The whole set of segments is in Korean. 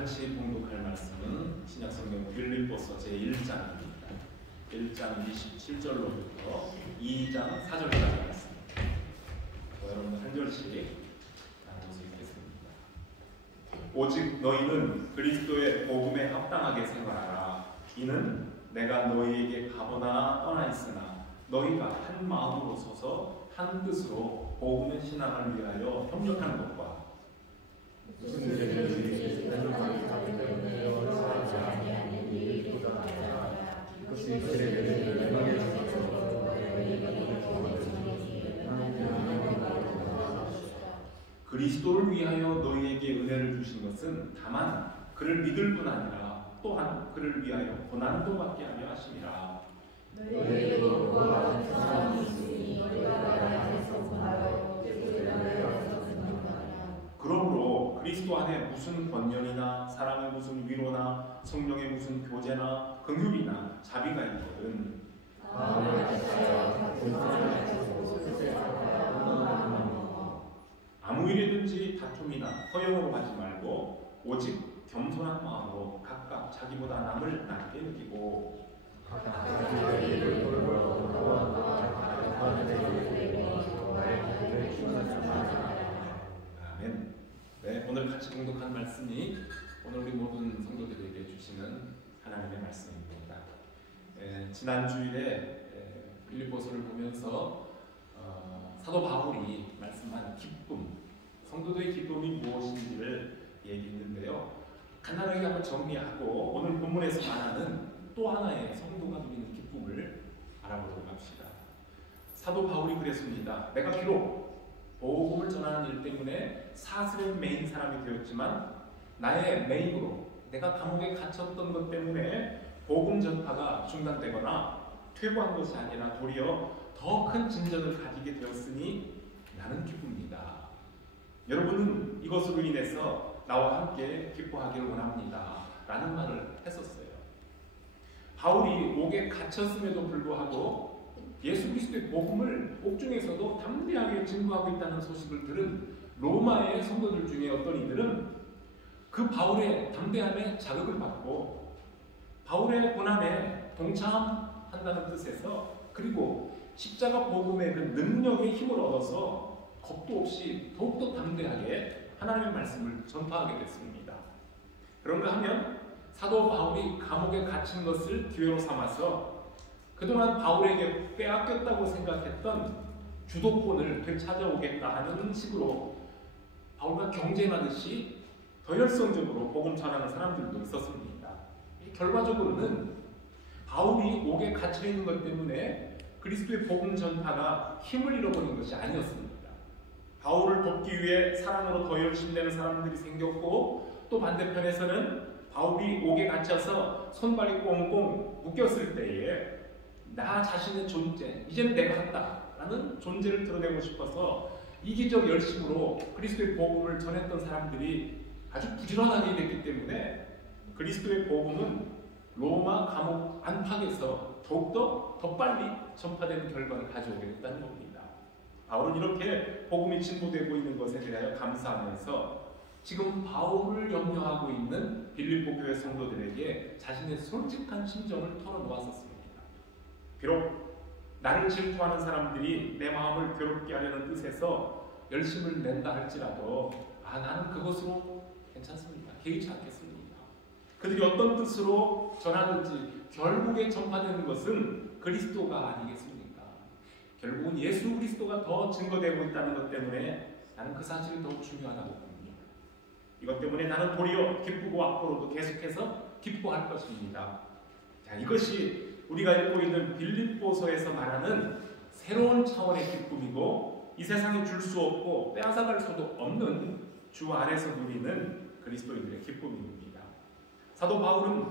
같이 봉독할 말씀은 신약성경 빌립보서 제1장입니다. 1장 27절로부터 2장 4절까지 말씀입니다. 여러분 한 절씩 나누어서 읽겠습니다. 오직 너희는 그리스도의 복음에 합당하게 생활하라. 이는 내가 너희에게 가보나 떠나 있으나 너희가 한 마음으로 서서 한 뜻으로 복음의 신앙을 위하여 협력하는 것과 그리스도를 위하여 너희에게 은혜를 주신 것은 다만 그를 믿을 뿐 아니라 또한 그를 위하여 고난도 받게 하려 하심이라. 너희에게 복과 같은 사람이 있으니 너희가 나 안에서 공하여 그러므로 그리스도 안에 무슨 권면이나 사랑의 무슨 위로나 성령의 무슨 교제나 긍휼이나 자비가 있거든 아무 일이든지 다툼이나 허영으로 하지 말고 오직 겸손한 마음으로 각각 자기보다 남을 낮게 여기고 아멘. 네, 오늘 같이 공독한 말씀이 오늘 우리 모든 성도들에게 주시는 하나님의 말씀입니다. 지난 주일에 빌립보서를 보면서 사도 바울이 말씀한 기쁨, 성도들의 기쁨이 무엇인지를 얘기했는데요. 간단하게 한번 정리하고 오늘 본문에서 말하는 또 하나의 성도가 누리는 기쁨을 알아보도록 합시다. 사도 바울이 그랬습니다. 내가 비록 복음을 전하는 일 때문에 사슬에 매인 사람이 되었지만 나의 매임으로 내가 감옥에 갇혔던 것 때문에 복음 전파가 중단되거나 퇴보한 것이 아니라 도리어 더 큰 진전을 가지게 되었으니 나는 기쁩니다. 여러분은 이것으로 인해서 나와 함께 기뻐하기를 원합니다. 라는 말을 했었어요. 바울이 옥에 갇혔음에도 불구하고 예수 그리스도의 복음을 옥중에서도 담대하게 증거하고 있다는 소식을 들은 로마의 성도들 중에 어떤 이들은 그 바울의 담대함에 자극을 받고 바울의 고난에 동참한다는 뜻에서 그리고 십자가 복음의 그 능력의 힘을 얻어서 겁도 없이 더욱더 담대하게 하나님의 말씀을 전파하게 됐습니다. 그런가 하면 사도 바울이 감옥에 갇힌 것을 기회로 삼아서 그동안 바울에게 빼앗겼다고 생각했던 주도권을 되찾아오겠다 하는 식으로 바울과 경쟁하듯이 더 열성적으로 복음 전하는 사람들도 있었습니다. 결과적으로는 바울이 옥에 갇혀있는 것 때문에 그리스도의 복음 전파가 힘을 잃어버린 것이 아니었습니다. 바울을 돕기 위해 사랑으로 더 열심히 되는 사람들이 생겼고 또 반대편에서는 바울이 옥에 갇혀서 손발이 꽁꽁 묶였을 때에 나 자신의 존재, 이제는 내가 한다라는 존재를 드러내고 싶어서 이기적 열심으로 그리스도의 복음을 전했던 사람들이 아주 부지런하게 됐기 때문에 그리스도의 복음은 로마 감옥 안팎에서 더욱더 더 빨리 전파되는 결과를 가져오게 됐다는 겁니다. 바울은 이렇게 복음이 진보되고 있는 것에 대하여 감사하면서 지금 바울을 염려하고 있는 빌립보 교회 성도들에게 자신의 솔직한 심정을 털어놓았었습니다. 비록 나를 질투하는 사람들이 내 마음을 괴롭게 하려는 뜻에서 열심을 낸다 할지라도 나는 그것으로 괜찮습니다. 개의치 않겠습니다. 그들이 어떤 뜻으로 전하든지 결국에 전파되는 것은 그리스도가 아니겠습니까? 결국은 예수 그리스도가 더 증거되고 있다는 것 때문에 나는 그 사실이 더 중요하다고 봅니다. 이것 때문에 나는 도리어 기쁘고 앞으로도 계속해서 기뻐할 것입니다. 자, 이것이 우리가 읽고 있는 빌립보서에서 말하는 새로운 차원의 기쁨이고 이 세상에 줄 수 없고 빼앗아갈 수도 없는 주 안에서 누리는 그리스도인들의 기쁨입니다. 사도 바울은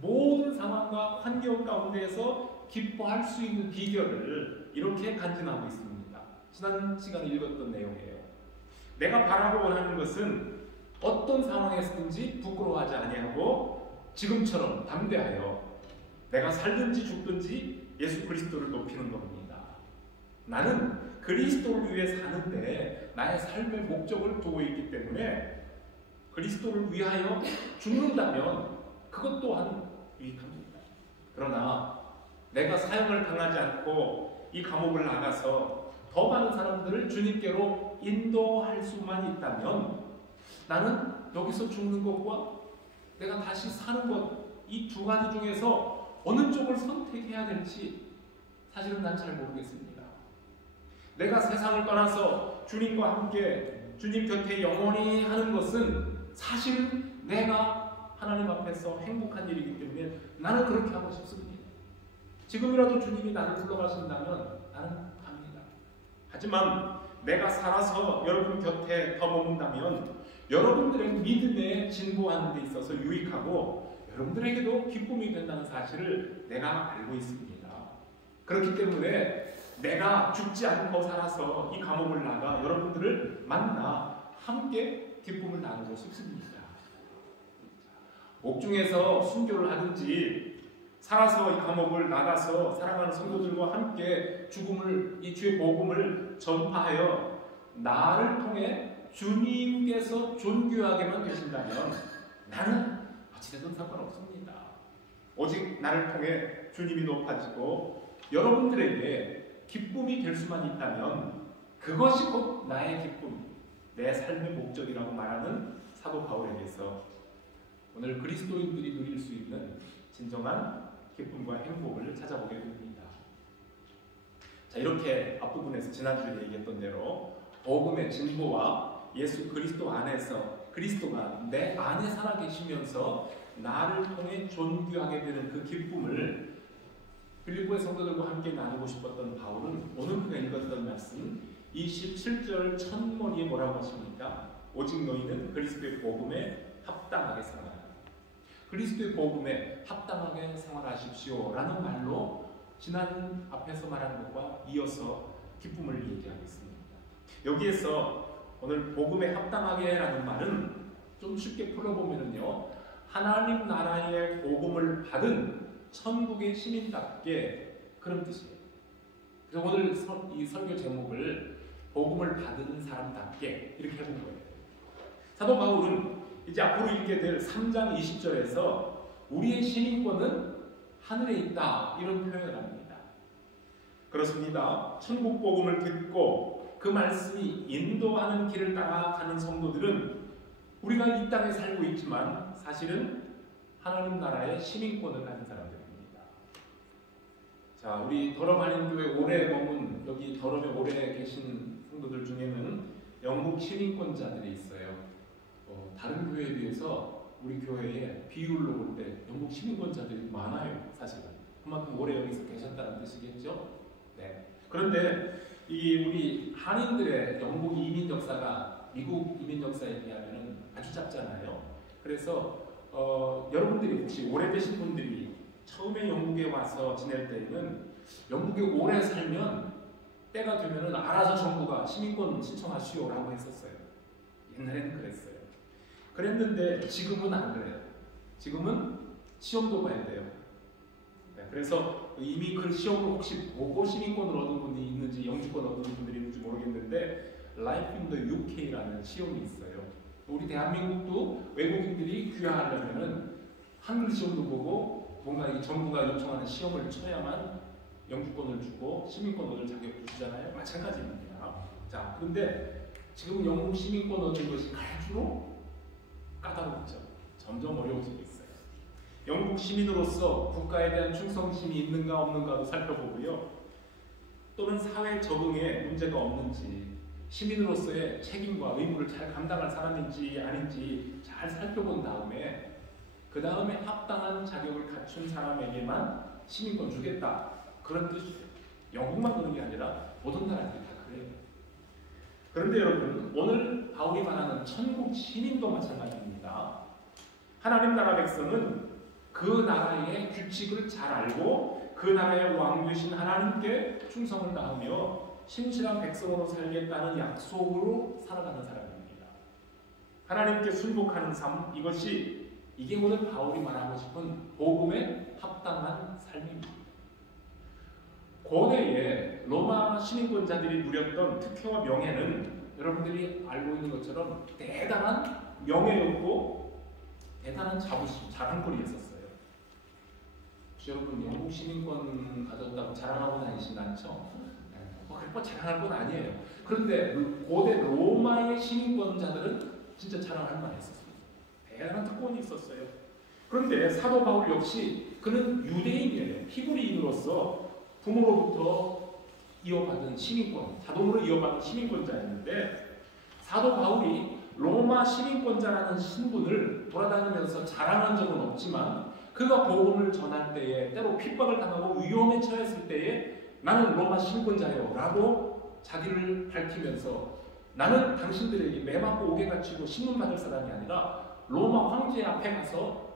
모든 상황과 환경 가운데에서 기뻐할 수 있는 비결을 이렇게 간증하고 있습니다. 지난 시간에 읽었던 내용이에요. 내가 바라고 원하는 것은 어떤 상황에서든지 부끄러워하지 아니하고 지금처럼 담대하여 내가 살든지 죽든지 예수 그리스도를 높이는 겁니다. 나는 그리스도를 위해 사는데 나의 삶의 목적을 두고 있기 때문에 그리스도를 위하여 죽는다면 그것 또한 유익합니다. 그러나 내가 사형을 당하지 않고 이 감옥을 나가서 더 많은 사람들을 주님께로 인도할 수만 있다면 나는 여기서 죽는 것과 내가 다시 사는 것, 이 두 가지 중에서 어느 쪽을 선택해야 될지 사실은 난 잘 모르겠습니다. 내가 세상을 떠나서 주님과 함께 주님 곁에 영원히 하는 것은 사실은 내가 하나님 앞에서 행복한 일이기 때문에 나는 그렇게 하고 싶습니다. 지금이라도 주님이 나를 불러가신다면 나는 갑니다. 하지만 내가 살아서 여러분 곁에 더 머문다면 여러분들의 믿음에 진보하는 데 있어서 유익하고 여러분들에게도 기쁨이 된다는 사실을 내가 알고 있습니다. 그렇기 때문에 내가 죽지 않고 살아서 이 감옥을 나가 여러분들을 만나 함께 기쁨을 나누고 싶습니다. 옥중에서 순교를 하든지 살아서 이 감옥을 나가서 사랑하는 성도들과 함께 죽음을, 이 주의 복음을 전파하여 나를 통해 주님께서 존귀하게만 되신다면 나는 어찌되든 상관없습니다. 오직 나를 통해 주님이 높아지고 여러분들에게 기쁨이 될 수만 있다면 그것이 곧 나의 기쁨, 내 삶의 목적이라고 말하는 사도 바울에게서 오늘 그리스도인들이 누릴 수 있는 진정한 기쁨과 행복을 찾아보게 됩니다. 자, 이렇게 앞부분에서 지난주에 얘기했던 대로 복음의 진보와 예수 그리스도 안에서 그리스도가 내 안에 살아계시면서 나를 통해 존귀하게 되는 그 기쁨을 빌립보의 성도들과 함께 나누고 싶었던 바울은 오늘 우리가 읽었던 말씀 27절 첫머리에 뭐라고 하십니까? 오직 너희는 그리스도의 복음에 합당하게 생활하라. 그리스도의 복음에 합당하게 생활하십시오 라는 말로 지난 앞에서 말한 것과 이어서 기쁨을 얘기하겠습니다. 여기에서 오늘 복음에 합당하게 라는 말은 좀 쉽게 풀어보면요, 하나님 나라의 복음을 받은 천국의 시민답게 그런 뜻이에요. 그래서 오늘 이 설교 제목을 복음을 받은 사람답게 이렇게 해본 거예요. 사도 바울은 이제 앞으로 읽게 될 3장 20절에서 우리의 시민권은 하늘에 있다 이런 표현을 합니다. 그렇습니다. 천국 복음을 듣고 그 말씀이 인도하는 길을 따라가는 성도들은 우리가 이 땅에 살고 있지만 사실은 하나님 나라의 시민권을 가진 사람들입니다. 자, 우리 더럽 한인교회 오래 머문 여기 더럽에 오래 계신 성도들 중에는 영국 시민권자들이 있어요. 다른 교회에 비해서 우리 교회에 비율로 볼 때 영국 시민권자들이 많아요. 사실은 그만큼 오래 여기서 계셨다는 뜻이겠죠. 네. 그런데 이 우리 한인들의 영국 이민 역사가 미국 이민 역사에 비하면 아주 짧잖아요. 그래서 여러분들이 혹시 오래되신 분들이 처음에 영국에 와서 지낼 때에는 영국에 오래 살면 때가 되면은 알아서 정부가 시민권 신청하시오라고 했었어요. 옛날에는 그랬어요. 그랬는데 지금은 안 그래요. 지금은 시험도 봐야 돼요. 네, 그래서 이미 그 시험을 혹시 보고 시민권을 얻은 분이 있는지 영주권 얻은 분들이 있는지 모르겠는데 Life in the UK라는 시험이 있어요. 우리 대한민국도 외국인들이 귀화하려면은 한글 시험도 보고 뭔가 이 정부가 요청하는 시험을 쳐야만 영주권을 주고 시민권 얻을 자격을 주잖아요. 마찬가지입니다. 자, 그런데 지금 영국 시민권 얻는 것이 갈수록 까다롭죠. 점점 어려워지고 있어요. 영국 시민으로서 국가에 대한 충성심이 있는가 없는가도 살펴보고요. 또는 사회 적응에 문제가 없는지 시민으로서의 책임과 의무를 잘 감당할 사람인지 아닌지 잘 살펴본 다음에 그 다음에 합당한 자격을 갖춘 사람에게만 시민권 주겠다. 그런 뜻이에요. 영국만 그런 게 아니라 모든 나라들이 다 그래요. 그런데 여러분, 오늘 바울이 말하는 천국 시민도 마찬가지입니다. 하나님 나라 백성은 그 나라의 규칙을 잘 알고 그 나라의 왕 되신 하나님께 충성을 다하며 신실한 백성으로 살겠다는 약속으로 살아가는 사람입니다. 하나님께 순복하는 삶, 이게 오늘 바울이 말하고 싶은 복음에 합당한 삶입니다. 고대에 로마 시민권자들이 누렸던 특혜와 명예는 여러분들이 알고 있는 것처럼 대단한 명예였고 대단한 자부심, 자랑거리였었어요. 혹시 여러분 영국 시민권 가졌다고 자랑하고 다니진 않죠? 뭐 자랑할 건 아니에요. 그런데 고대 로마의 시민권자들은 진짜 자랑할 만했었습니다. 대단한 특권이 있었어요. 그런데 사도 바울 역시 그는 유대인이에요. 히브리인으로서 부모로부터 이어받은 시민권, 자동으로 이어받은 시민권자였는데 사도 바울이 로마 시민권자라는 신분을 돌아다니면서 자랑한 적은 없지만 그가 복음을 전할 때에 때로 핍박을 당하고 위험에 처했을 때에 나는 로마 시민권자요 라고 자기를 밝히면서 나는 당신들에게 매맞고 옥에 갇히고 신문받을 사람이 아니라 로마 황제 앞에 가서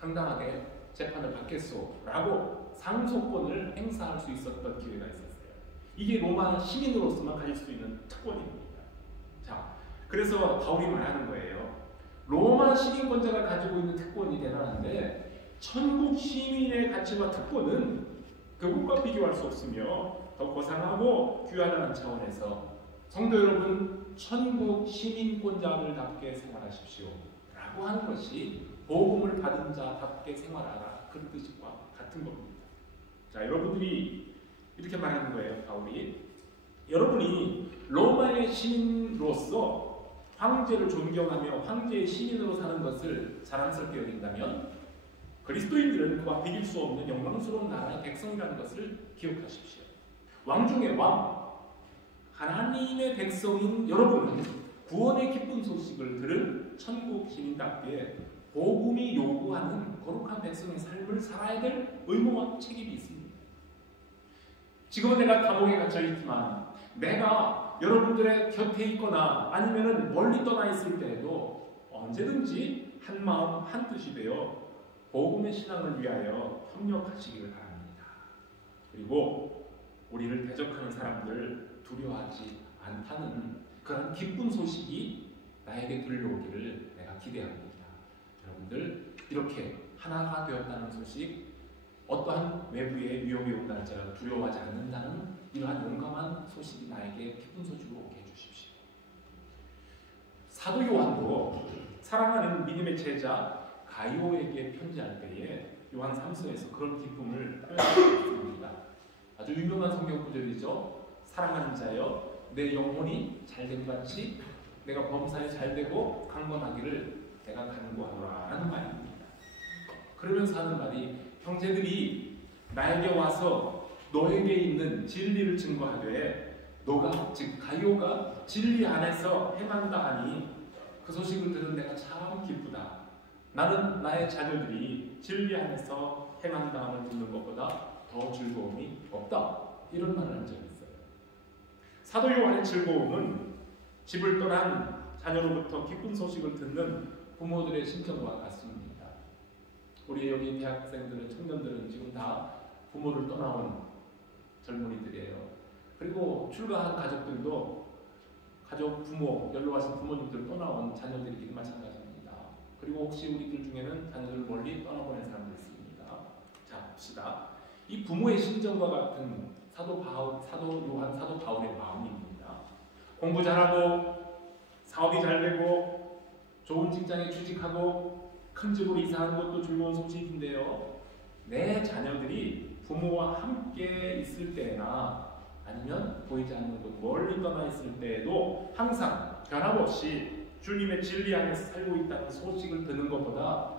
당당하게 재판을 받겠소 라고 상소권을 행사할 수 있었던 기회가 있었어요. 이게 로마 시민으로서만 가질 수 있는 특권입니다. 자, 그래서 바울이 말하는 거예요. 로마 시민권자가 가지고 있는 특권이 대단한데 천국 시민의 가치와 특권은 그것과 비교할 수 없으며 더 거상하고 귀하다는 차원에서 성도 여러분 천국 시민권자들답게 생활하십시오 라고 하는 것이 복음을 받은 자답게 생활하라 그런 뜻과 같은 겁니다. 자, 여러분들이 이렇게 말하는 거예요. 바울이 여러분이 로마의 시민으로서 황제를 존경하며 황제의 시민으로 사는 것을 자랑스럽게 여긴다면 그리스도인들은 그와 비길 수 없는 영광스러운 나라의 백성이라는 것을 기억하십시오. 왕 중의 왕, 하나님의 백성인 여러분은 구원의 기쁜 소식을 들은 천국 시민답게 복음이 요구하는 거룩한 백성의 삶을 살아야 될 의무와 책임이 있습니다. 지금은 내가 감옥에 갇혀 있지만 내가 여러분들의 곁에 있거나 아니면은 멀리 떠나 있을 때에도 언제든지 한 마음 한 뜻이 되어 복음의 신앙을 위하여 협력하시기를 바랍니다. 그리고 우리를 대적하는 사람들 두려워하지 않다는 그런 기쁜 소식이 나에게 들려오기를 내가 기대합니다. 여러분들 이렇게 하나가 되었다는 소식, 어떠한 외부의 위협이 온다 할지라도 두려워하지 않는다는 이러한 용감한 소식이 나에게 기쁜 소식으로 오게 해주십시오. 사도 요한도 사랑하는 믿음의 제자 가이오에게 편지할 때에 요한 3서에서 그런 기쁨을 표현했습니다. 아주 유명한 성경 구절이죠. 사랑하는 자여 내 영혼이 잘된 같이 내가 범사에 잘되고 강건하기를 내가 간구하노라 하는 말입니다. 그러면서 하는 말이 형제들이 나에게 와서 너에게 있는 진리를 증거하되 너가 즉 가이오가 진리 안에서 행한다 하니 그 소식을 들은 내가 참 기쁘다. 나는 나의 자녀들이 진리 안에서 행한다함을 듣는 것보다 더 즐거움이 없다. 이런 말을 한 적이 있어요. 사도 요한의 즐거움은 집을 떠난 자녀로부터 기쁜 소식을 듣는 부모들의 심정과 같습니다. 우리 여기 대학생들은 청년들은 지금 다 부모를 떠나온 젊은이들이에요. 그리고 출가한 가족들도 가족 부모 연로하신 부모님들 떠나온 자녀들이기도 마찬가지입니다. 그리고 혹시 우리들 중에는 자녀들을 멀리 떠나보낸 사람도 있습니다. 자, 봅시다. 이 부모의 심정과 같은 사도 요한, 사도 바울의 마음입니다. 공부 잘하고 사업이 잘되고 좋은 직장에 취직하고 큰 집으로 이사하는 것도 즐거운 소식인데요. 내 자녀들이 부모와 함께 있을 때나 아니면 보이지 않는 곳 멀리 떠나 있을 때에도 항상 변함없이 주님의 진리 안에서 살고 있다는 소식을 듣는 것보다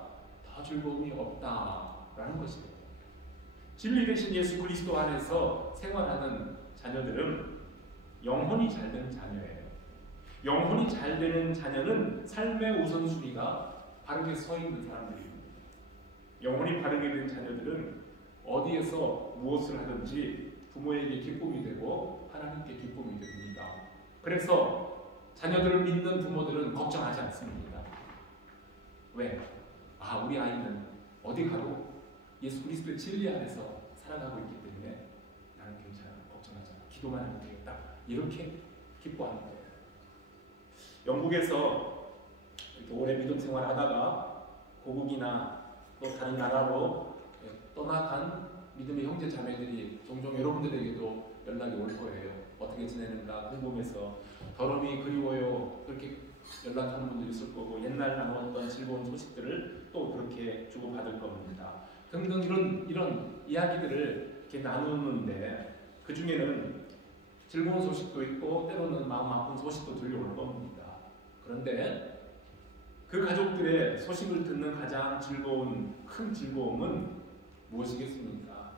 더 즐거움이 없다라는 것입니다. 진리 대신 예수 그리스도 안에서 생활하는 자녀들은 영혼이 잘 되는 자녀예요. 영혼이 잘 되는 자녀는 삶의 우선순위가 바르게 서 있는 사람들입니다. 영혼이 바르게 된 자녀들은 어디에서 무엇을 하든지 부모에게 기쁨이 되고 하나님께 기쁨이 됩니다. 그래서 자녀들을 믿는 부모들은 걱정하지 않습니다. 왜? 우리 아이는 어디 가도 예수 그리스도의 진리 안에서 살아가고 있기 때문에 나는 괜찮아, 걱정하지 않아, 기도만 하면 되겠다. 이렇게 기뻐하는 거예요. 영국에서 이렇게 오래 믿음 생활하다가 고국이나 또 다른 나라로 떠나간 믿음의 형제 자매들이 종종 여러분들에게도 연락이 올 거예요. 어떻게 지내는가 궁금해서 더러움이 그리워요 그렇게 연락하는 분도 있을 거고 옛날 나눴던 즐거운 소식들을 또 그렇게 주고받을 겁니다. 등등 이런 이야기들을 이렇게 나누는데 그 중에는 즐거운 소식도 있고 때로는 마음 아픈 소식도 들려올 겁니다. 그런데 그 가족들의 소식을 듣는 가장 큰 즐거움은 무엇이겠습니까?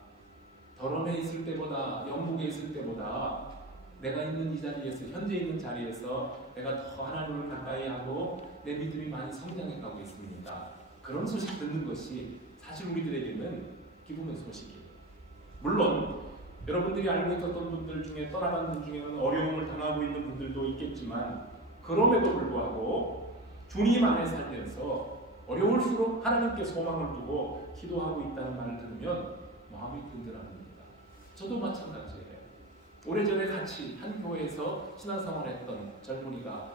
더럼에 있을 때보다 영국에 있을 때보다 내가 있는 이 자리에서 현재 있는 자리에서 내가 더 하나님을 가까이 하고 내 믿음이 많이 성장해 가고 있습니다. 그런 소식 듣는 것이 사실 우리들에게는 기쁨의 소식이에요. 물론 여러분들이 알고 있었던 분들 중에 떠나간 분 중에는 어려움을 당하고 있는 분들도 있겠지만 그럼에도 불구하고 주님 안에 살면서 어려울수록 하나님께 소망을 두고 기도하고 있다는 말을 들으면 마음이 든든합니다. 저도 마찬가지예요. 오래전에 같이 한 교회에서 신앙생활했던 젊은이가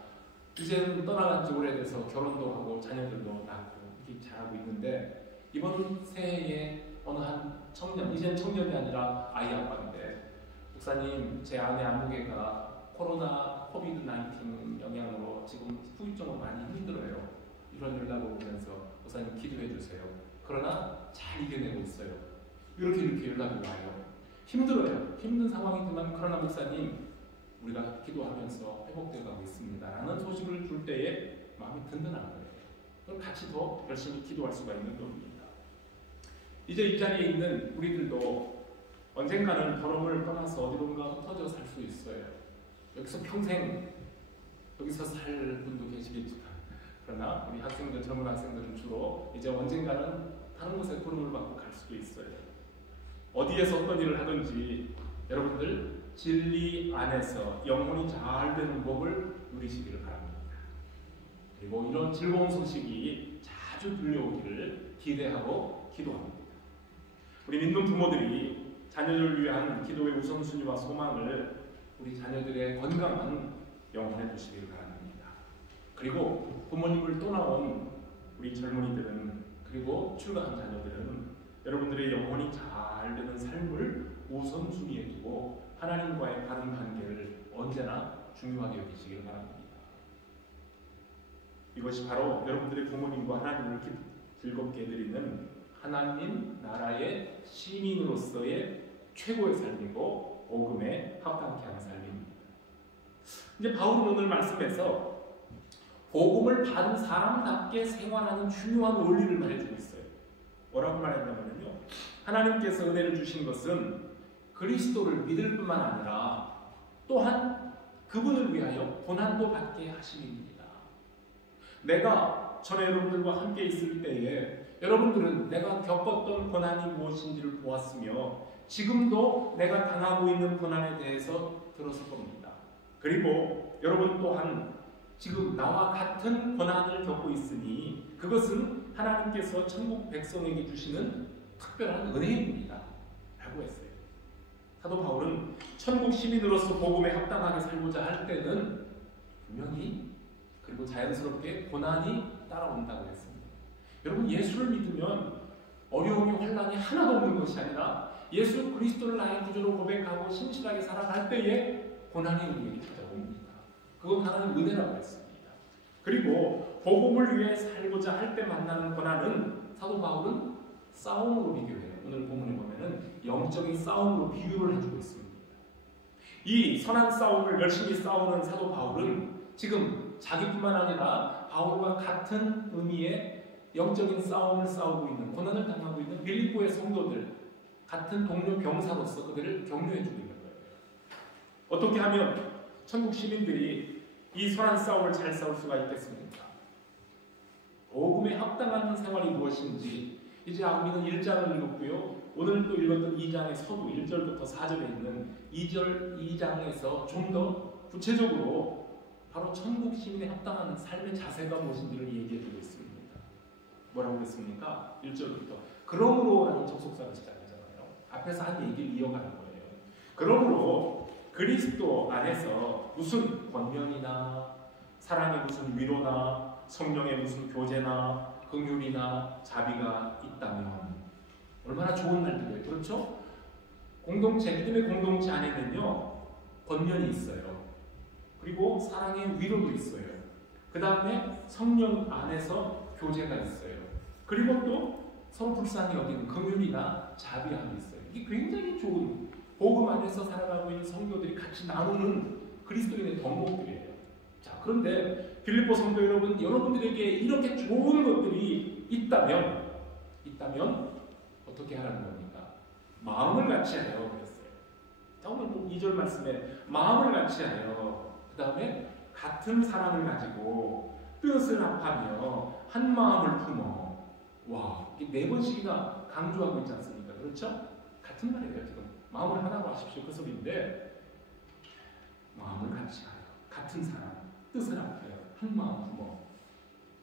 이제는 떠나간 지 오래돼서 결혼도 하고 자녀들도 낳고 이렇게 잘하고 있는데 이번 새해에 어느 한 청년, 이젠 청년이 아니라 아이 아빠인데 목사님 제 아내 아무개가 코로나 코비드-19 영향으로 지금 후유증으로 많이 힘들어요. 이런 연락을 오면서 목사님 기도해 주세요. 그러나 잘 이겨내고 있어요. 이렇게 연락이 와요. 힘들어요. 힘든 상황이지만 그러나 목사님 우리가 기도하면서 회복되어 가고 있습니다. 라는 소식을 줄 때에 마음이 든든한 거예요. 그럼 같이 더 열심히 기도할 수가 있는 겁니다. 이제 이 자리에 있는 우리들도 언젠가는 더럼을 떠나서 어디론가 흩어져 살 수 있어요. 여기서 평생 여기서 살 분도 계시겠지만 그러나 우리 학생들, 젊은 학생들은 주로 이제 언젠가는 다른 곳에 부름을 받고 갈 수도 있어요. 어디에서 어떤 일을 하든지 여러분들 진리 안에서 영혼이 잘 되는 법을 누리시기를 바랍니다. 그리고 이런 즐거운 소식이 자주 들려오기를 기대하고 기도합니다. 우리 믿는 부모들이 자녀들을 위한 기도의 우선순위와 소망을 우리 자녀들의 건강한 영혼에 두시길 바랍니다. 그리고 부모님을 떠나온 우리 젊은이들은 그리고 출가한 자녀들은 여러분들의 영혼이 잘 되는 삶을 우선순위에 두고 하나님과의 바른 관계를 언제나 중요하게 여기시길 바랍니다. 이것이 바로 여러분들의 부모님과 하나님을 즐겁게 해드리는 하나님 나라의 시민으로서의 최고의 삶이고 복음에 합당케 하는 삶입니다. 이제 바울은 오늘 말씀에서 복음을 받은 사람답게 생활하는 중요한 원리를 말해주고 있어요. 뭐라고 말했냐면요, 하나님께서 은혜를 주신 것은 그리스도를 믿을 뿐만 아니라 또한 그분을 위하여 고난도 받게 하심입니다. 내가 전에 여러분들과 함께 있을 때에 여러분들은 내가 겪었던 고난이 무엇인지를 보았으며 지금도 내가 당하고 있는 고난에 대해서 들었을 겁니다. 그리고 여러분 또한 지금 나와 같은 고난을 겪고 있으니 그것은 하나님께서 천국 백성에게 주시는 특별한 은혜입니다. 라고 했어요. 사도 바울은 천국 시민으로서 복음에 합당하게 살고자 할 때는 분명히 그리고 자연스럽게 고난이 따라온다고 했습니다. 여러분 예수를 믿으면 어려움이 환난이 하나도 없는 것이 아니라 예수 그리스도를 나의 구주로 고백하고 신실하게 살아갈 때에 고난이 우리에게 찾아옵니다. 그건 하나님 은혜라고 했습니다. 그리고 복음을 위해 살고자 할 때 만나는 고난은 사도 바울은 싸움으로 비교해요. 오늘 본문에 보면은 영적인 싸움으로 비유를 해주고 있습니다. 이 선한 싸움을 열심히 싸우는 사도 바울은 지금 자기뿐만 아니라 바울과 같은 의미의 영적인 싸움을 싸우고 있는 고난을 당하고 있는 빌립보의 성도들 같은 동료 병사로서 그들을 격려해주고 있는 거예요. 어떻게 하면 천국 시민들이 이 선한 싸움을 잘 싸울 수가 있겠습니까? 복음에 합당한 생활이 무엇인지 이제 우리는 1장을 읽었고요. 오늘 또 읽었던 2장의 서두 1절부터 4절에 있는 2장에서 좀 더 구체적으로 바로 천국 시민에 합당한 삶의 자세가 무엇인지를 얘기해주고 있습니다. 뭐라고 그랬습니까? 1절부터 그러므로 라는 접속사가 시작하잖아요. 앞에서 한 얘기를 이어가는 거예요. 그러므로 그리스도 안에서 무슨 권면이나 사랑의 무슨 위로나 성령의 무슨 교제나 긍휼이나 자비가 있다면 얼마나 좋은 날들이에요. 그렇죠? 공동체, 믿음의 공동체 안에는요 권면이 있어요. 그리고 사랑의 위로도 있어요. 그 다음에 성령 안에서 교제가 있어요. 그리고 또 서로 불쌍히 여기는 긍휼이나 자비함이 있어요. 이게 굉장히 좋은 복음 안에서 살아가고 있는 성도들이 같이 나누는 그리스도인의 덕목들이에요. 자, 그런데 빌립보 성도 여러분, 여러분들에게 이렇게 좋은 것들이 있다면 어떻게 하라는 겁니까? 마음을 같이 하여 그랬어요. 자, 오늘 2절 말씀에 마음을 같이 하여, 그 다음에 같은 사랑을 가지고 뜻을 합하며 한 마음을 품어. 와, 이게 4번씩이나 강조하고 있지 않습니까? 그렇죠? 같은 말이에요. 지금 마음을 하나로 하십시오, 그 소리인데, 마음을 같이 하여 같은 사랑, 뜻을 합하여 한 마음 품어.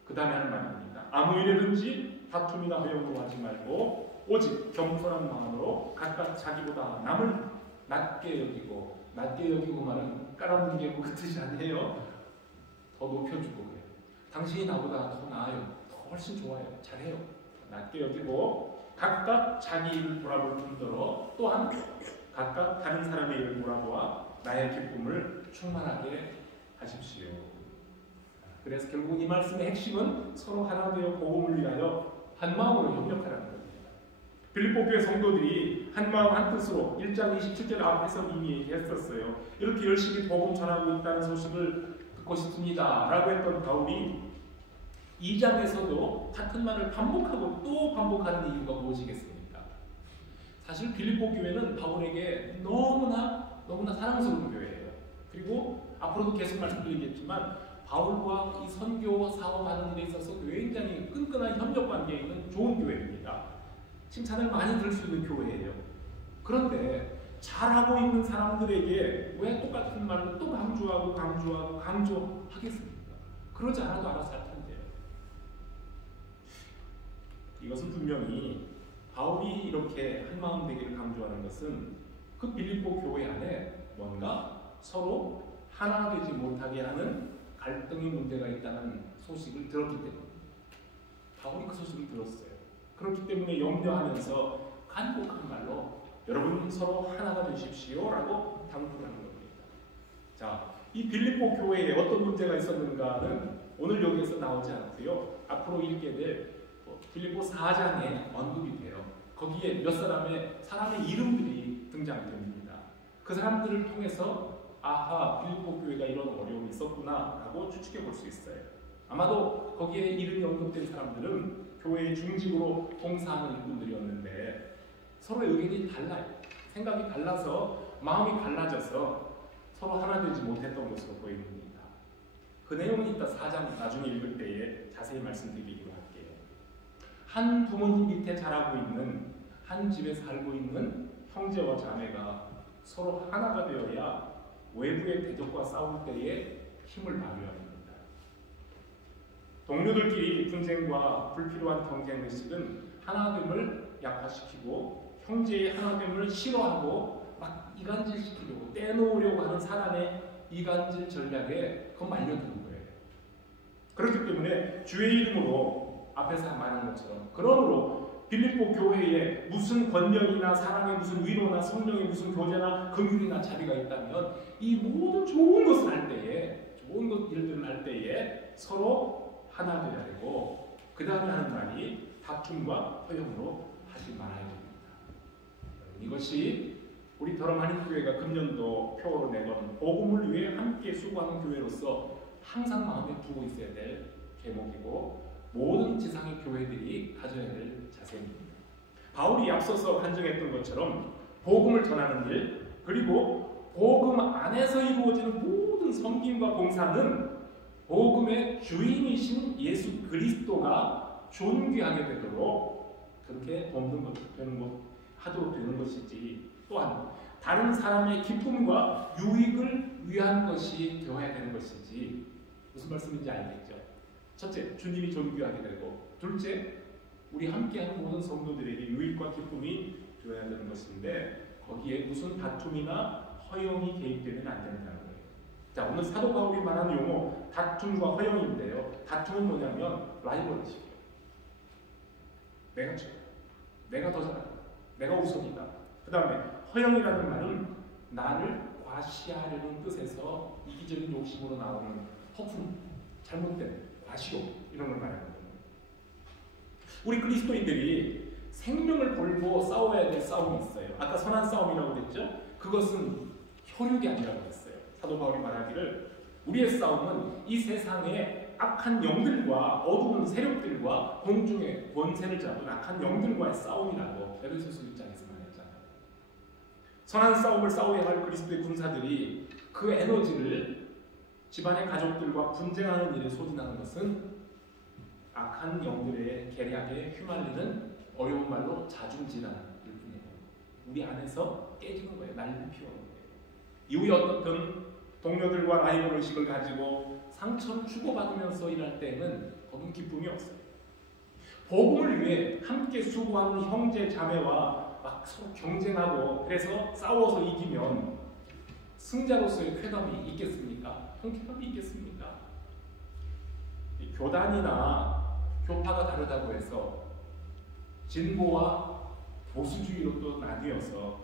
그 다음에 하는 말입니다. 아무 일에든지 다툼이나 회용으로 하지 말고 오직 겸손한 마음으로 각각 자기보다 남을 낮게 여기고, 말은 깔아뭉개고 그 뜻이 아니에요. 더 높여주고 그래요. 당신이 나보다 더 나아요. 더 훨씬 좋아요. 잘해요. 낮게 여기고 각각 자기 일을 돌아볼 뿐더러 또한 각각 다른 사람의 일을 돌아보아 나의 기쁨을 충만하게 하십시오. 그래서 결국 이 말씀의 핵심은 서로 하나 되어 복음을 위하여 한 마음으로 협력하라는 겁니다. 빌립보 교회 성도들이 한 마음 한 뜻으로 1장 27절 앞에서 이미 얘기했었어요. 이렇게 열심히 복음 전하고 있다는 소식을 듣고 싶습니다 라고 했던 바울이 2장에서도 같은 말을 반복하고 또 반복하는 이유가 무엇이겠습니까? 사실 빌립보 교회는 바울에게 너무나 사랑스러운 교회예요. 그리고 앞으로도 계속 말씀드리겠지만 바울과 이 선교 사업하는 일에 있어서 굉장히 끈끈한 협력 관계에 있는 좋은 교회입니다. 칭찬을 많이 들을 수 있는 교회예요. 그런데 잘하고 있는 사람들에게 왜 똑같은 말을 또 강조하겠습니까? 그러지 않아도 알아서 할 텐데요. 이것은 분명히 바울이 이렇게 한마음 되기를 강조하는 것은 그 빌립보 교회 안에 뭔가 서로 하나 되지 못하게 하는 갈등의 문제가 있다는 소식을 들었기 때문입니다. 바울이 그 소식을 들었어요. 그렇기 때문에 염려하면서 간곡한 말로 여러분 서로 하나가 되십시오 라고 당부하는 겁니다. 자, 이 빌립보 교회에 어떤 문제가 있었는가는 오늘 여기에서 나오지 않고요. 앞으로 읽게 될 빌립보 4장에 언급이 돼요. 거기에 몇 사람의 이름들이 등장됩니다. 그 사람들을 통해서 아하, 빌립보 교회가 이런 어려움이 있었구나 라고 추측해 볼 수 있어요. 아마도 거기에 이름이 언급된 사람들은 교회의 중직으로 봉사하는 분들이었는데 서로의 의견이 달라요. 생각이 달라서 마음이 갈라져서 서로 하나 되지 못했던 것으로 보입니다. 그 내용은 이따 4장 나중에 읽을 때에 자세히 말씀드리기로 할게요. 한 부모님 밑에 자라고 있는, 한 집에 살고 있는 형제와 자매가 서로 하나가 되어야 외부의 대적과 싸울 때에 힘을 발휘해야 합니다. 동료들끼리 분쟁과 불필요한 경쟁 의식은 하나됨을 약화시키고 형제의 하나됨을 싫어하고 막 이간질시키려고 떼놓으려고 하는 사단의 이간질 전략에 그건 말려드는 거예요. 그렇기 때문에 주의 이름으로 앞에서 말한 것처럼, 그러므로 빌립보 교회에 무슨 권면이나 사랑의 무슨 위로나 성령의 무슨 교제나 긍휼이나 자비가 있다면 이 모든 좋은 것을 할 때에, 좋은 일들을 할 때에 서로 하나 되어야 되고, 그 다음에 하는 말이 다툼과 허용으로 하지 말아야 됩니다. 이것이 우리 더럼 한인교회가 금년도 표어로 내건 복음을 위해 함께 수고하는 교회로서 항상 마음에 두고 있어야 될 제목이고, 모든 지상의 교회들이 가져야 될 자세입니다. 바울이 앞서서 간증했던 것처럼 복음을 전하는 일, 그리고 복음 안에서 이루어지는 모든 섬김과 봉사는 복음의 주인이신 예수 그리스도가 존귀하게 되도록 그렇게 하도록 되는 것이지, 또한 다른 사람의 기쁨과 유익을 위한 것이 되어야 되는 것이지. 무슨 말씀인지 알겠죠? 첫째, 주님이 존귀하게 되고, 둘째, 우리 함께하는 모든 성도들에게 유익과 기쁨이 되어야 되는 것인데, 거기에 무슨 다툼이나 허용이 개입되면 안 된다는 거예요. 자, 오늘 사도 바울이 말하는 용어 다툼과 허용인데요. 다툼은 뭐냐면 라이벌의식이에요. 내가 최고, 내가 더 잘한다, 내가 우선이다. 그 다음에 허용이라는 말은 나를 과시하려는 뜻에서 이기적인 욕심으로 나오는 허풍, 잘못된 과시욕 이런 걸 말하는 거예요. 우리 그리스도인들이 생명을 걸고 싸워야 될 싸움이 있어요. 아까 선한 싸움이라고 그랬죠? 그것은 혈육이 아니라고 했어요. 사도 바울이 말하기를 우리의 싸움은 이 세상의 악한 영들과 어두운 세력들과 공중의 권세를 잡은 악한 영들과의 싸움이라고 에베소서 1장에서 말했잖아요. 선한 싸움을 싸워야 할 그리스도의 군사들이 그 에너지를 집안의 가족들과 분쟁하는 일에 소진하는 것은 악한 영들의 계략에 휘말리는 어려운 말로 자중질환일 뿐이에요. 우리 안에서 깨지는 거예요. 날를 피우는 거예요. 이후에 어떻든 동료들과 라이벌 의식을 가지고 상처를 주고받으면서 일할 때에는 거긴 기쁨이 없어요. 복음을 위해 함께 수고하는 형제 자매와 막 서로 경쟁하고 그래서 싸워서 이기면 승자로서의 쾌감이 있겠습니까? 통쾌감이 있겠습니까? 이 교단이나 교파가 다르다고 해서 진보와 보수주의로 또 나뉘어서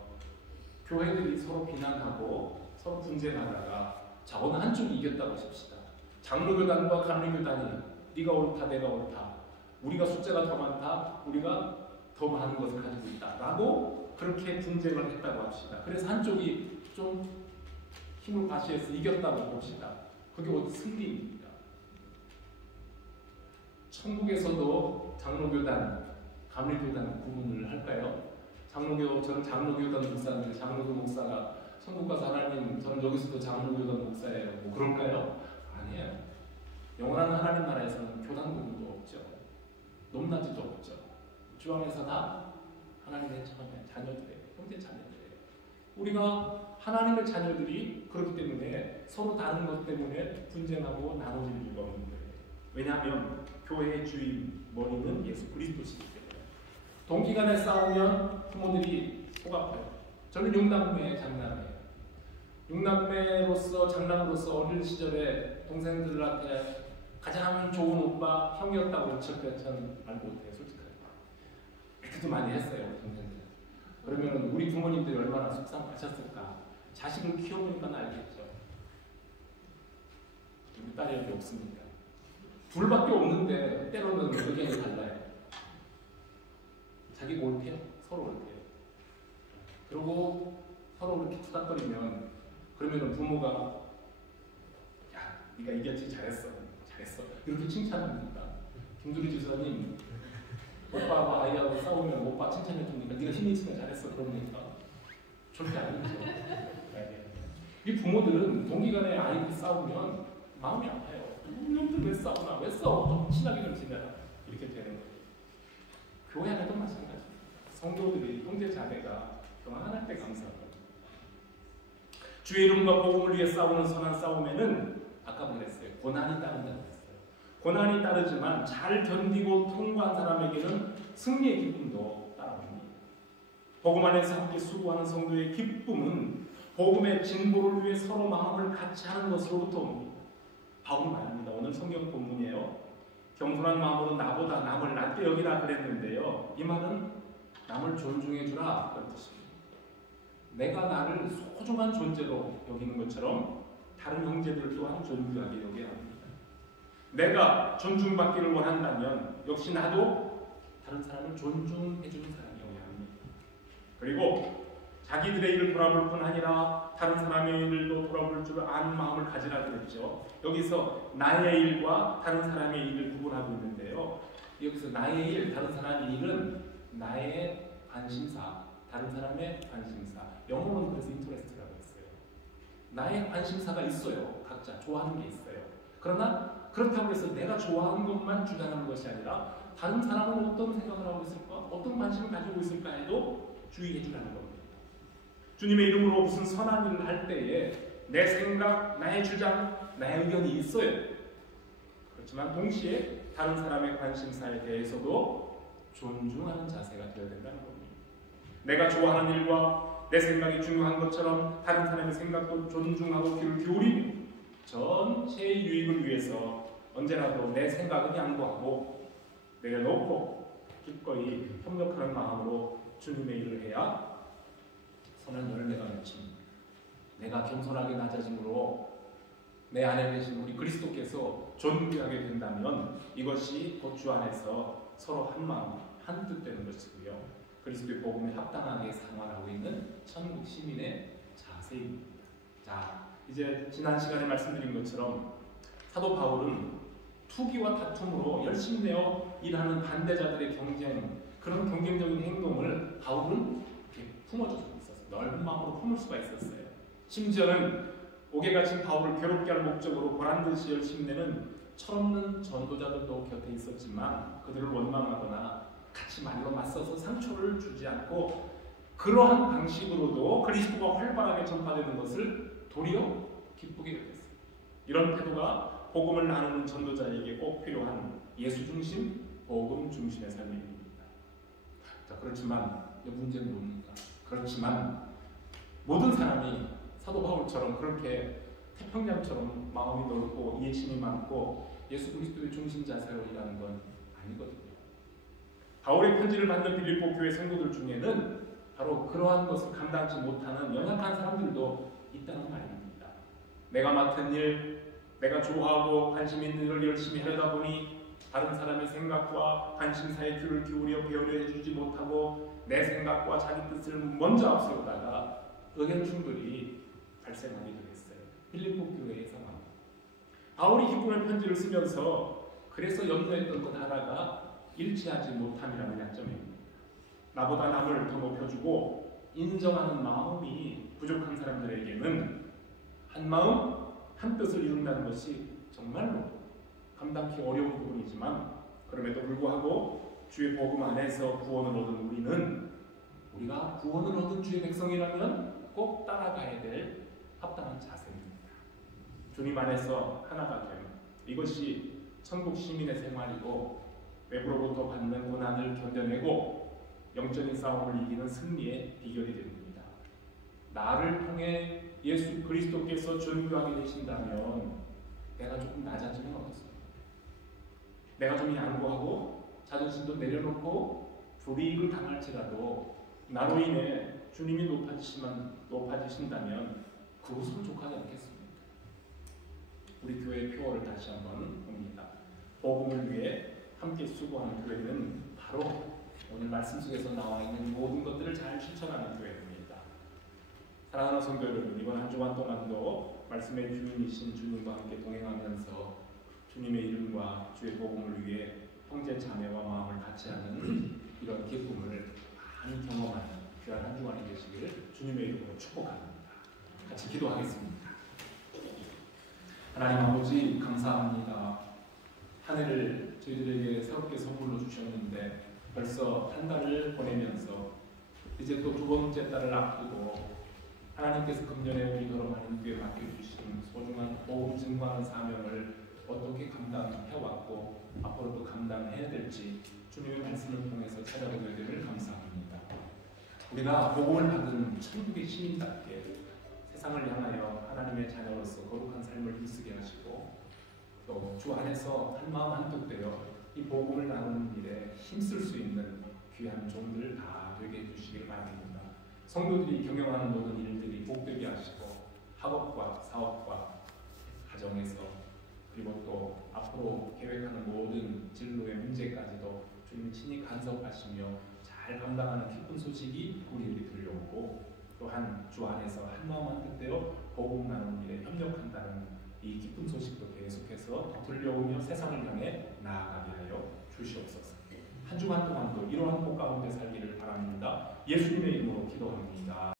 교회들이 서로 비난하고 서로 분쟁하다가 자 어느 한쪽이 이겼다고 칩시다. 장로교단과 감리교단이 네가 옳다 내가 옳다 우리가 숫자가 더 많다 우리가 더 많은 것을 가지고 있다 라고 그렇게 분쟁을 했다고 합시다. 그래서 한쪽이 좀 힘을 과시해서 이겼다고 봅시다. 그게 어디 승리입니까? 천국에서도 장로교단, 감리교단 구분을 할까요? 저는 장로교단 목사인데 장로교 목사가 천국 가서 하나님 저는 여기서도 장로교단 목사예요. 뭐 그럴까요? 아니에요. 영원한 하나님 나라에서는 교단 구분도 없죠. 높낮이도 없죠. 주 안에서 다 하나님의 자녀들이에요. 형제 자녀들이에요. 우리가 하나님의 자녀들이 그렇기 때문에 서로 다른 것 때문에 분쟁하고 나눠질 이유가 없는 거예요. 왜냐하면 교회의 주인 머리는 예수 그리스도시기 때문에. 동기간에 싸우면 부모들이 속 아파요. 저는 6남매의 장남이에요. 6남매로서 장남으로서 어린 시절에 동생들한테 가장 좋은 오빠 형이었다고 절대 저는 말 못해요. 솔직하게. 그렇게도 많이 했어요. 동생들. 그러면 우리 부모님들이 얼마나 속상하셨을까. 자식을 키워보니까 알겠죠. 우리 딸이 여기 없습니까? 둘밖에 없는데 때로는 의견이 달라요. 자기가 옳대요. 서로 옳대요. 그리고 서로 그렇게 투닥거리면 그러면 부모가 야 네가 이겼지 잘했어 이렇게 칭찬합니다. 김두리 지사님 오빠하고 아이하고 싸우면 오빠 칭찬해 줍니까? 네가 힘이 있으면 잘했어 그럽니까? 절대 아니죠. 이 부모들은 동기간에 아이들이 싸우면 마음이 아파요. 놈들 왜 싸우나? 왜 싸워? 좀 친하게 좀 지내라. 이렇게 되는 거예요. 교회 안에도 마찬가지입니다. 성도들이 형제 자매가 평안할 때 감사합니다. 주의 이름과 복음을 위해 싸우는 선한 싸움에는 아까 말했어요. 고난이 따른다고 했어요. 고난이 따르지만 잘 견디고 통과한 사람에게는 승리의 기쁨도 따라옵니다. 복음 안에서 함께 수고하는 성도의 기쁨은 복음의 진보를 위해 서로 마음을 같이 하는 것으로부터 옵니다. 바울이 말합니다. 오늘 성경 본문이에요. 겸손한 마음으로 나보다 남을 낮게 여기라 그랬는데요. 이 말은 남을 존중해 주라 그런 뜻입니다. 내가 나를 소중한 존재로 여기는 것처럼 다른 형제들 또한 존귀하게 여겨야 합니다. 내가 존중받기를 원한다면 역시 나도 다른 사람을 존중해 주는 사람이어야 합니다. 그리고 자기들의 일을 돌아볼 뿐 아니라 다른 사람의 일도 돌아볼 줄 아는 마음을 가지라 그랬죠. 여기서 나의 일과 다른 사람의 일을 구분하고 있는데요. 여기서 나의 일, 다른 사람의 일은 나의 관심사, 다른 사람의 관심사. 영어로는 그래서 인터레스트라고 했어요. 나의 관심사가 있어요. 각자 좋아하는 게 있어요. 그러나 그렇다고 해서 내가 좋아하는 것만 주장하는 것이 아니라 다른 사람은 어떤 생각을 하고 있을까? 어떤 관심을 가지고 있을까 해도 주의해 주라는 겁니다. 주님의 이름으로 무슨 선한 일을 할 때에 내 생각, 나의 주장, 나의 의견이 있어요. 그렇지만 동시에 다른 사람의 관심사에 대해서도 존중하는 자세가 되어야 된다는 겁니다. 내가 좋아하는 일과 내 생각이 중요한 것처럼 다른 사람의 생각도 존중하고 귀를 기울이며 전체의 유익을 위해서 언제라도 내 생각은 양보하고 내가 놓고 기꺼이 협력하는 마음으로 주님의 일을 해야 선한 열매가 맺힙니다. 내가 겸손하게 낮아짐으로 내 안에 계신 우리 그리스도께서 존귀하게 된다면 이것이 곧 주 안에서 서로 한 마음 한 뜻 되는 것이고요. 그리스도의 복음에 합당하게 생활하고 있는 천국 시민의 자세입니다. 자, 이제 지난 시간에 말씀드린 것처럼 사도 바울은 투기와 다툼으로 열심히 내어 일하는 반대자들의 그런 경쟁적인 행동을 바울은 이렇게 품어줄 수 있었어요. 넓은 마음으로 품을 수가 있었어요. 심지어는 옥에 갇힌 바울을 괴롭게 할 목적으로 보란듯이 열심히 내는 철없는 전도자들도 곁에 있었지만 그들을 원망하거나 같이 말로 맞서서 상처를 주지 않고 그러한 방식으로도 그리스도가 활발하게 전파되는 것을 도리어 기쁘게 여겼어요. 이런 태도가 복음을 나누는 전도자에게 꼭 필요한 예수 중심, 복음 중심의 삶입니다. 자, 그렇지만 이 문제는 뭡니까? 그렇지만 모든 사람이 사도 바울처럼 그렇게 태평양처럼 마음이 넓고 이해심이 많고 예수 그리스도의 중심 자세로 일하는 건 아니거든요. 바울의 편지를 받는 빌립보 교회 성도들 중에는 바로 그러한 것을 감당하지 못하는 연약한 사람들도 있다는 말입니다. 내가 맡은 일, 내가 좋아하고 관심 있는 일을 열심히 하려다 보니 다른 사람의 생각과 관심사에 귀를 기울여 배우려 해주지 못하고 내 생각과 자기 뜻을 먼저 앞세우다가 의견 충돌이 발생하게 되겠어요. 빌립보 교회의 상황. 바울이 기쁨의 편지를 쓰면서 그래서 염려했던 것 하나가 일치하지 못함이라는 약점입니다. 나보다 남을 더 높여주고 인정하는 마음이 부족한 사람들에게는 한 마음, 한 뜻을 이룬다는 것이 정말로 감당하기 어려운 부분이지만 그럼에도 불구하고 주의 복음 안에서 구원을 얻은 우리가 구원을 얻은 주의 백성이라면 꼭 따라가야 될 합당한 자세입니다. 주님 안에서 하나가 되는 이것이 천국 시민의 생활이고 외부로부터 받는 고난을 견뎌내고 영적인 싸움을 이기는 승리의 비결이 됩니다. 나를 통해 예수 그리스도께서 존귀하게 되신다면 내가 조금 낮아지면 어떻습니까? 내가 좀 양보하고 자존심도 내려놓고 불이익을 당할지라도 나로 인해 주님이 높아지신다면 그것으로 족하지 않겠습니까? 우리 교회의 표어를 다시 한번 봅니다. 복음을 위해 함께 수고하는 교회는 바로 오늘 말씀 속에서 나와 있는 모든 것들을 잘 실천하는 교회입니다. 사랑하는 성도 여러분, 이번 한 주간 동안도 말씀의 주인이신 주님과 함께 동행하면서 주님의 이름과 주의 복음을 위해 형제 자매와 마음을 같이 하는 이런 기쁨을 많이 경험하는 귀한 한 주간이 되시기를 주님의 이름으로 축복합니다. 같이 기도하겠습니다. 하나님 아버지 감사합니다. 한 해를 저희들에게 새롭게 선물로 주셨는데 벌써 한 달을 보내면서 이제 또 두 번째 달을 앞두고 하나님께서 금년에 우리 더러 하나님께 맡겨주신 소중한 복음 증거하는 사명을 어떻게 감당해왔고 앞으로도 감당해야 될지 주님의 말씀을 통해서 찾아보게 됨을 감사합니다. 우리가 복음을 받은 천국의 시민답게 세상을 향하여 하나님의 자녀로서 거룩한 삶을 힘쓰게 하시고 또 주 안에서 한 마음 한뜻 되어 이 복음을 나누는 일에 힘쓸 수 있는 귀한 종들 다 되게 해주시길 바랍니다. 성도들이 경영하는 모든 일들이 복되게 하시고 학업과 사업과 가정에서 그리고 또 앞으로 계획하는 모든 진로의 문제까지도 주님 친히 간섭하시며 잘 감당하는 기쁜 소식이 우리에게 들려오고 또한 주 안에서 한 마음 한뜻 되어 복음 나누는 일에 협력한다는 이 기쁜 소식도 계속해서 더 들려오며 세상을 향해 나아가게 하여 주시옵소서. 한 주간 동안도 이러한 복 가운데 살기를 바랍니다. 예수님의 이름으로 기도합니다.